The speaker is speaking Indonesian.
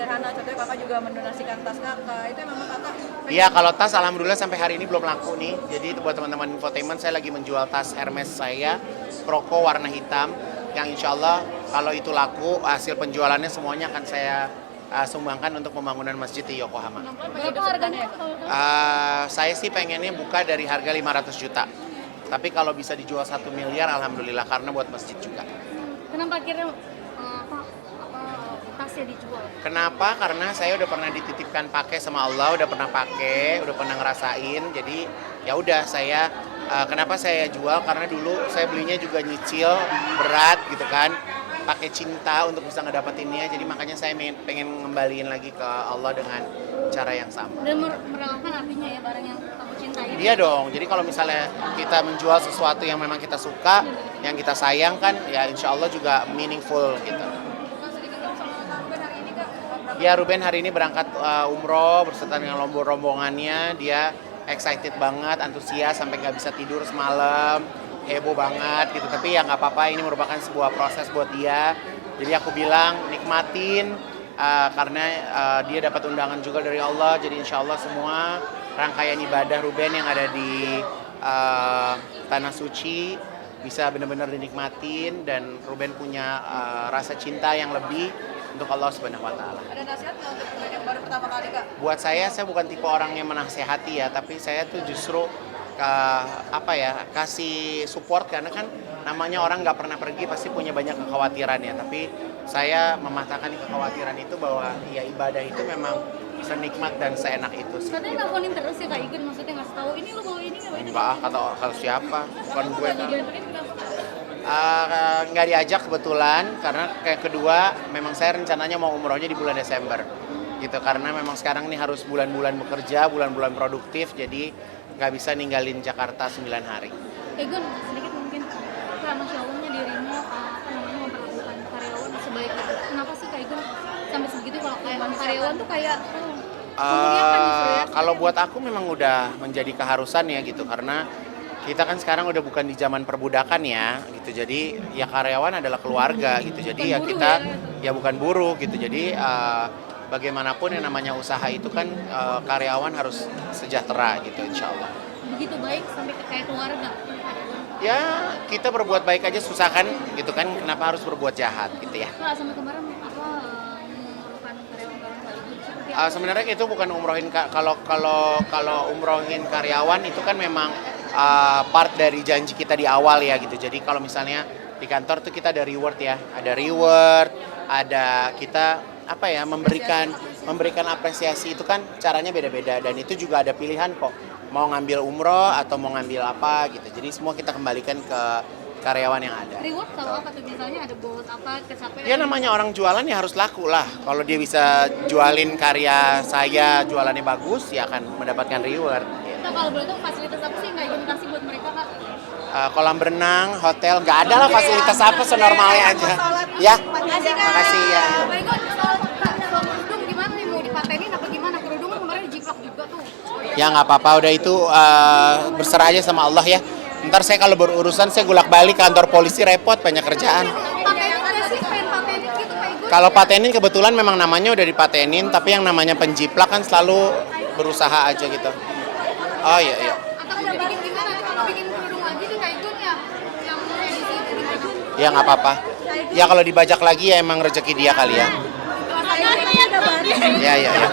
sederhana, contohnya kakak juga mendonasikan tas kakak, itu memang kakak Iya, kalau tas alhamdulillah sampai hari ini belum laku nih. Jadi itu buat teman-teman infotainment, saya lagi menjual tas Hermes saya, Croco warna hitam, yang insya Allah kalau itu laku, hasil penjualannya semuanya akan saya sumbangkan untuk pembangunan masjid di Yokohama. Berapa harganya? Saya sih pengennya buka dari harga 500 juta. Tapi kalau bisa dijual 1 miliar, alhamdulillah, karena buat masjid juga. Kenapa akhirnya tasnya dijual? Kenapa? Karena saya udah pernah dititipkan pakai sama Allah, udah pernah pakai, udah pernah ngerasain. Jadi ya udah saya kenapa saya jual? Karena dulu saya belinya juga nyicil berat gitu kan, pakai cinta untuk bisa ngedapetinnya. Jadi makanya saya pengen ngembaliin lagi ke Allah dengan cara yang sama. Dan merelakan artinya ya barang yang kamu cintai. Iya dong. Jadi kalau misalnya kita menjual sesuatu yang memang kita suka, yang kita sayang kan, ya insya Allah juga meaningful gitu. Ya, Ruben hari ini berangkat umroh berserta dengan rombongannya. Dia excited banget, antusias sampai nggak bisa tidur semalam, heboh banget gitu. Tapi ya nggak apa-apa, ini merupakan sebuah proses buat dia. Jadi aku bilang nikmatin karena dia dapat undangan juga dari Allah. Jadi insya Allah semua rangkaian ibadah Ruben yang ada di Tanah Suci bisa benar-benar dinikmatin, dan Ruben punya rasa cinta yang lebih untuk Allah Subhanahu wa Ta'ala. ada nasihat nggak untuk pemain yang baru pertama kali kak? Buat saya bukan tipe orang yang menasehati ya, tapi saya tuh justru kasih support, karena kan namanya orang nggak pernah pergi pasti punya banyak kekhawatiran ya. Tapi saya mematahkan kekhawatiran itu bahwa ya ibadah itu memang senikmat dan seenak itu sih. Katanya nelfonin terus ya Kak Igun, maksudnya ngasih tahu ini lo bawa ini nggak bawa ini. Enggak, kata siapa? Bukan gue. Dibantuin kenapa? Nggak diajak kebetulan, karena kayak kedua memang saya rencananya mau umrohnya di bulan Desember gitu, karena memang sekarang ini harus bulan-bulan bekerja, bulan-bulan produktif, jadi nggak bisa ninggalin Jakarta 9 hari. Igun sedikit mungkin Kak, Masya Allahnya dirimu memperlakukan karyawan sebaik itu. Kenapa sih Kak Igun sampai segitu kalau kayak karyawan tuh kayak memuliakan justru ya? Kalau buat aku memang udah menjadi keharusan ya gitu, karena kita kan sekarang udah bukan di zaman perbudakan ya gitu. Jadi ya karyawan adalah keluarga gitu. Jadi ya kita ya bukan buruh gitu. Jadi bagaimanapun yang namanya usaha itu kan karyawan harus sejahtera gitu, insya Allah. Begitu baik sampai ke kayak keluarga. Ya kita berbuat baik aja susah kan gitu kan, kenapa harus berbuat jahat gitu ya. Kak, sampai kemarin memerlukan karyawan Kak Igun seperti apa? Sebenarnya itu bukan umrohin, kalau umrohin karyawan itu kan memang part dari janji kita di awal ya gitu. Jadi kalau misalnya di kantor tuh kita ada reward ya, ada kita memberikan apresiasi. Itu kan caranya beda-beda, dan itu juga ada pilihan kok, mau ngambil umroh atau mau ngambil apa gitu. Jadi semua kita kembalikan ke karyawan yang ada. Reward kalau apa tuh, misalnya ada bonus apa, kecapean? Ya namanya orang jualan ya harus laku lah. Kalau dia bisa jualin karya saya, jualannya bagus, ya akan mendapatkan reward. Nah, kalau boleh tahu fasilitas apa sih yang nggak Igun kasih buat mereka Kak? Kolam renang, hotel, nggak ada lah fasilitas apa, senormalnya aja. Ya, makasih ya. Kak Igun, soal kerudung gimana nih, mau dipatenin apa gimana? Kerudung kan kemarin dijiplak juga tuh. Ya nggak apa-apa, udah itu berserah aja sama Allah ya. Ntar saya kalau berurusan saya gulak-balik kantor polisi, repot, banyak kerjaan. Patenin nggak sih, pengen patenin gitu Kak Igun? Kalau patenin kebetulan memang namanya udah dipatenin, tapi yang namanya penjiplak kan selalu berusaha aja gitu. Oh iya. Atau udah bikin gimana nih kalau bikin kerudung lagi nih Kak Igun ya? Yang edisi itu gimana? Ya nggak apa-apa. Ya kalau dibajak lagi ya emang rezeki dia kali ya. Rasanya udah baru. Ya.